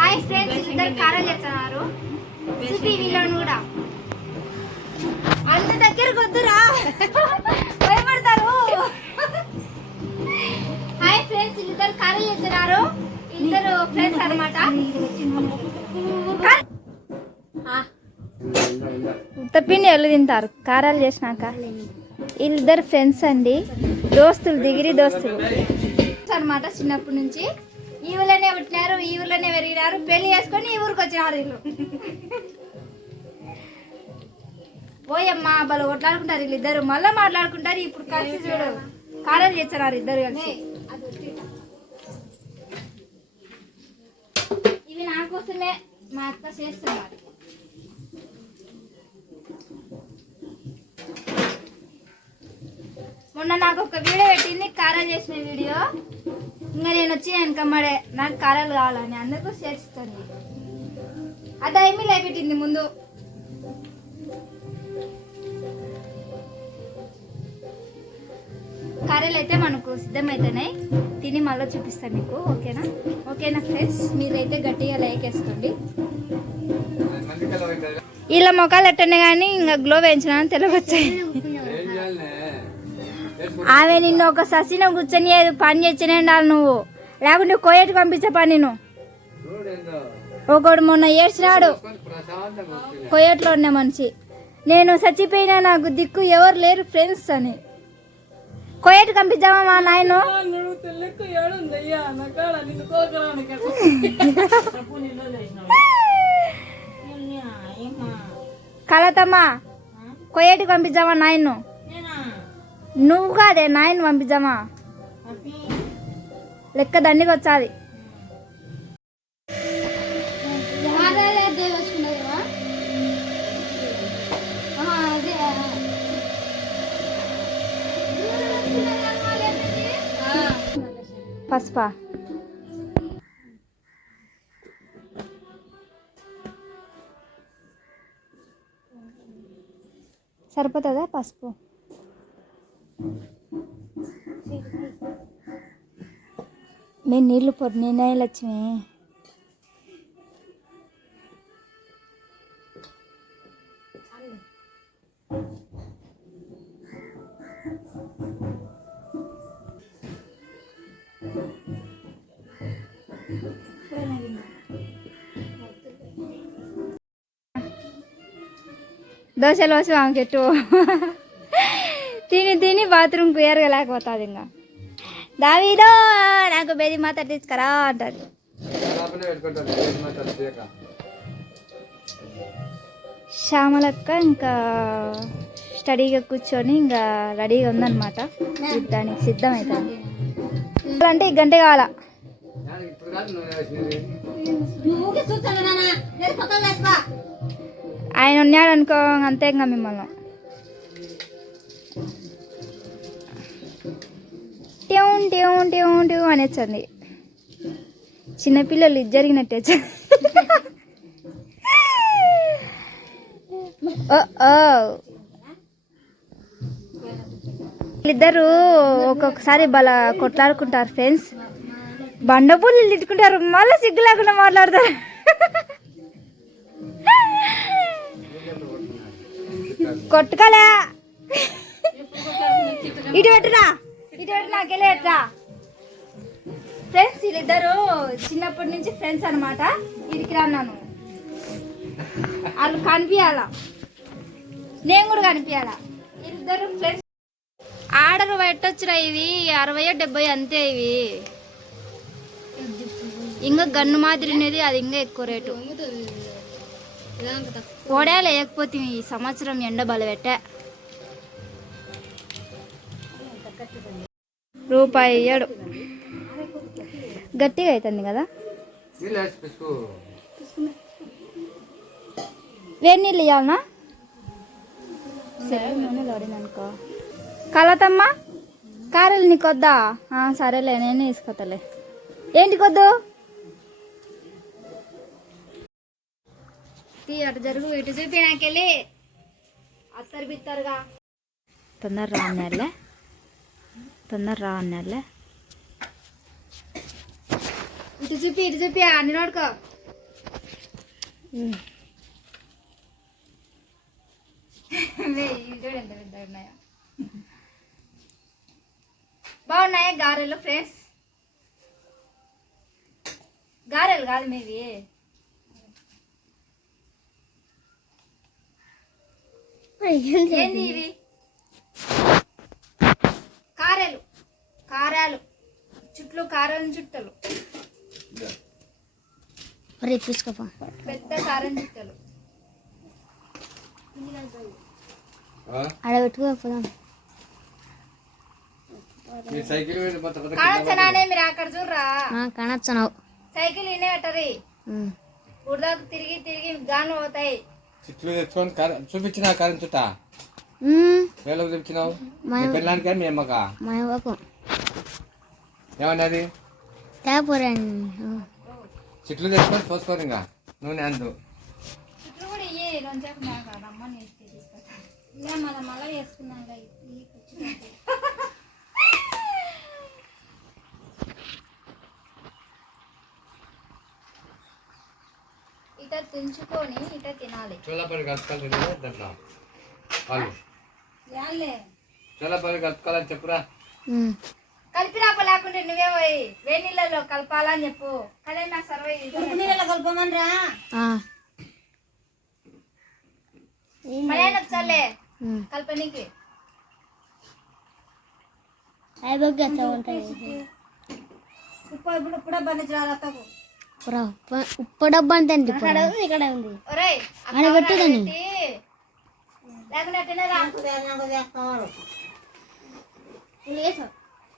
Hi friends ఇద్దరు కారం చేస్తున్నారు. చూపి వీళ్ళని కూడా. అంత దగ్గరకు వద్దురా. భయపడతారు. హాయ్ ఫ్రెండ్స్ ఇద్దరు కారం చేస్తున్నారు. ఇద్దరు ఫ్రెండ్స్ అనమాట పిండి ఎల్లు తింటారు? కారాలు చేసినాక? వీళ్ళిద్దరు ఫ్రెండ్స్ అండి. దోస్తులు దిగిరి దోస్తులు. అనమాట చిన్నప్పటి నుంచి. ఈ ఊళ్ళోనే పుట్టినారు ఈ ఊళ్ళోనే పెరిగినారు. పెళ్ళి చేసుకొని ఈ ఊరికి వచ్చినారు వీళ్ళు. ఓయమ్మా బలు కొట్లాడుకుంటారు వీళ్ళిద్దరు. మళ్ళీ మాట్లాడుకుంటారు ఇప్పుడు కలిసి చూడు. కారాలు చేస్తున్నారు ఇద్దరు కలిసి. ఇవి నా కోసమే మా అత్త చేస్తున్నారు. మొన్న నాకు ఒక వీడియో పెట్టింది కారాలు చేసిన వీడియో. ఇంకా నేను వచ్చి వెనకమ్మడే నాకు కారాలు కావాలని అందుకు చేస్తుంది అది ఏమీ లేపెట్టింది ముందు. కారాలు అయితే మనకు సిద్ధమవుతున్నాయి తిని మళ్ళీ చూపిస్తాను మీకు ఓకేనా? ఓకేనా ఫ్రెండ్స్ మీరైతే గట్టిగా లైక్ వేసుకోండి. వీళ్ళ మొఖాలు ఎట్టనే కానీ ఇంకా గ్లో వేయించిన తెలివచ్చాయి ఆమె నిన్ను ఒక ససిన కూర్చొని ఏదో పని చేస్తూనే నువ్వు. లేకుంటే కోయటి పంపించే పని ఒకడు మొన్న ఏడ్చినాడు. కోయట్లో ఉన్న మనిషి. నేను చచ్చిపోయినా నాకు దిక్కు ఎవరు లేరు ఫ్రెండ్స్ అని. కోయటి పంపించామా మా నాయన? కలతమ్మా కోయటికి పంపించామా నాయను నువ్వు కాదే నాయన పంపించామా లెక్క దండికి వచ్చాది. పసుపా. సరిపోతుందా పసుపు? మేము నీళ్ళు పొడి నేను లక్ష్మి దోశలు వచ్చి ఆమెకెట్టు తిని తిని బాత్రూమ్కి ఎరగలేకపోతుంది ఇంకా దావీదో నాకు బేది మాత తీసుకురా అంటది శ్యామలక్క ఇంకా స్టడీగా కూర్చొని ఇంకా రెడీగా ఉందన్నమాట. యుద్ధానికి సిద్ధమవుతుంది అంటే ఈ గంట కావాలా? ఆయన ఉన్నాడు అనుకో అంతే ఇంకా మిమ్మల్ని. ట్యూన్ ట్యూన్ ట్యూన్ ట్యూ అని చిన్నపిల్లలు ఇది జరిగినట్టే వచ్చింది వీళ్ళిద్దరు ఒక్కొక్కసారి బల కొట్లాడుకుంటారు ఫ్రెండ్స్. బండపూలు తిట్టుకుంటారు. మళ్ళీ సిగ్గు లేకుండా మాట్లాడతారు. కొట్టుకోలే. ఇటు పెట్టురా. ఇటు నాకెళ్ళి ఫ్రెండ్స్ వీళ్ళిద్దరు చిన్నప్పటి నుంచి ఫ్రెండ్స్ అనమాట ఇడికి రాన్నాను వాళ్ళు కనిపించాలా నేను కూడా కనిపించాలా వీళ్ళిద్దరు ఫ్రెండ్స్ ఆర్డర్ పెట్టొచ్చురా ఇవి. అరవై డెబ్బై అంతే ఇవి. ఇంకా గన్ను మాదిరి అనేది అది ఇంకా ఎక్కువ రేటు. ఓడా లేకపోతే ఈ సంవత్సరం ఎండ బలపెట్టా. రూపాయి ఇయ్యాడు గట్టిగా అవుతుంది కదా? వేడి నీళ్ళు ఇవ్వాలనా సరే నూనె లోడింది అనుకో కలతమ్మ కారలు నీకు వద్దా ఆ, సరేలే నేను తీసుకొత్తలే ఏంటి కొద్దు? తీ అటు జరుగు ఇటు చూపి నాకెళ్ళి. అత్తరు బిత్తరుగా. తొందర రాన్నర్లే తొందర రా అన్నారులే. ఇటు చూపి ఇటు చూపి అన్ని నోడుకో. బాగున్నాయా గారెలు ఫ్రెండ్స్ గారెలు కాదు మీవి. ఏంది ఇవి? కారాలు. చుట్లు కారం చుట్టలు. ఒరే తీసుకపో. పెద్ద కారం చుట్టలు. మీరు అక్కడ చూడరా? కనొచ్చనావు. సైకిల్ ఇనే పెట్టరి. ఉడదాకు తిరిగి తిరిగి గాను పోతాయి చిట్లు తెచ్చుకొని కర చూపించిన కరెంట్ చుట్ట? చూపించినావు మీ పిల్లానికి మీ అమ్మక? మా ఇవ్వకు ఏమన్నది? చిట్లు తెచ్చుకొని చూసుకోరు ఇంకా. నూనె అందు. ఇట తుంచుకొని ఇట తినాలి. చోళపల్లి కలుపుకోవాలి దాంట్లో. వాళ్ళు యాలే చోళపల్లి కలుపుకోవాలని చెప్పురా. కలిపినాప లేకుంటే నువ్వే పోయి వేడి నీళ్ళలో కలపాలని చెప్పు. కదే నా సర్వే మళ్ళీ వచ్చాలే. కల్పనీకి. ఉప్పు డబ్బా అంతే అండి ఇక్కడ ఉంది.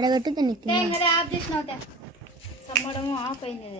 అడగట్టు నీకు ఇంకా ఆఫ్ చేసినావు సమ్మడము ఆఫ్ అయింది.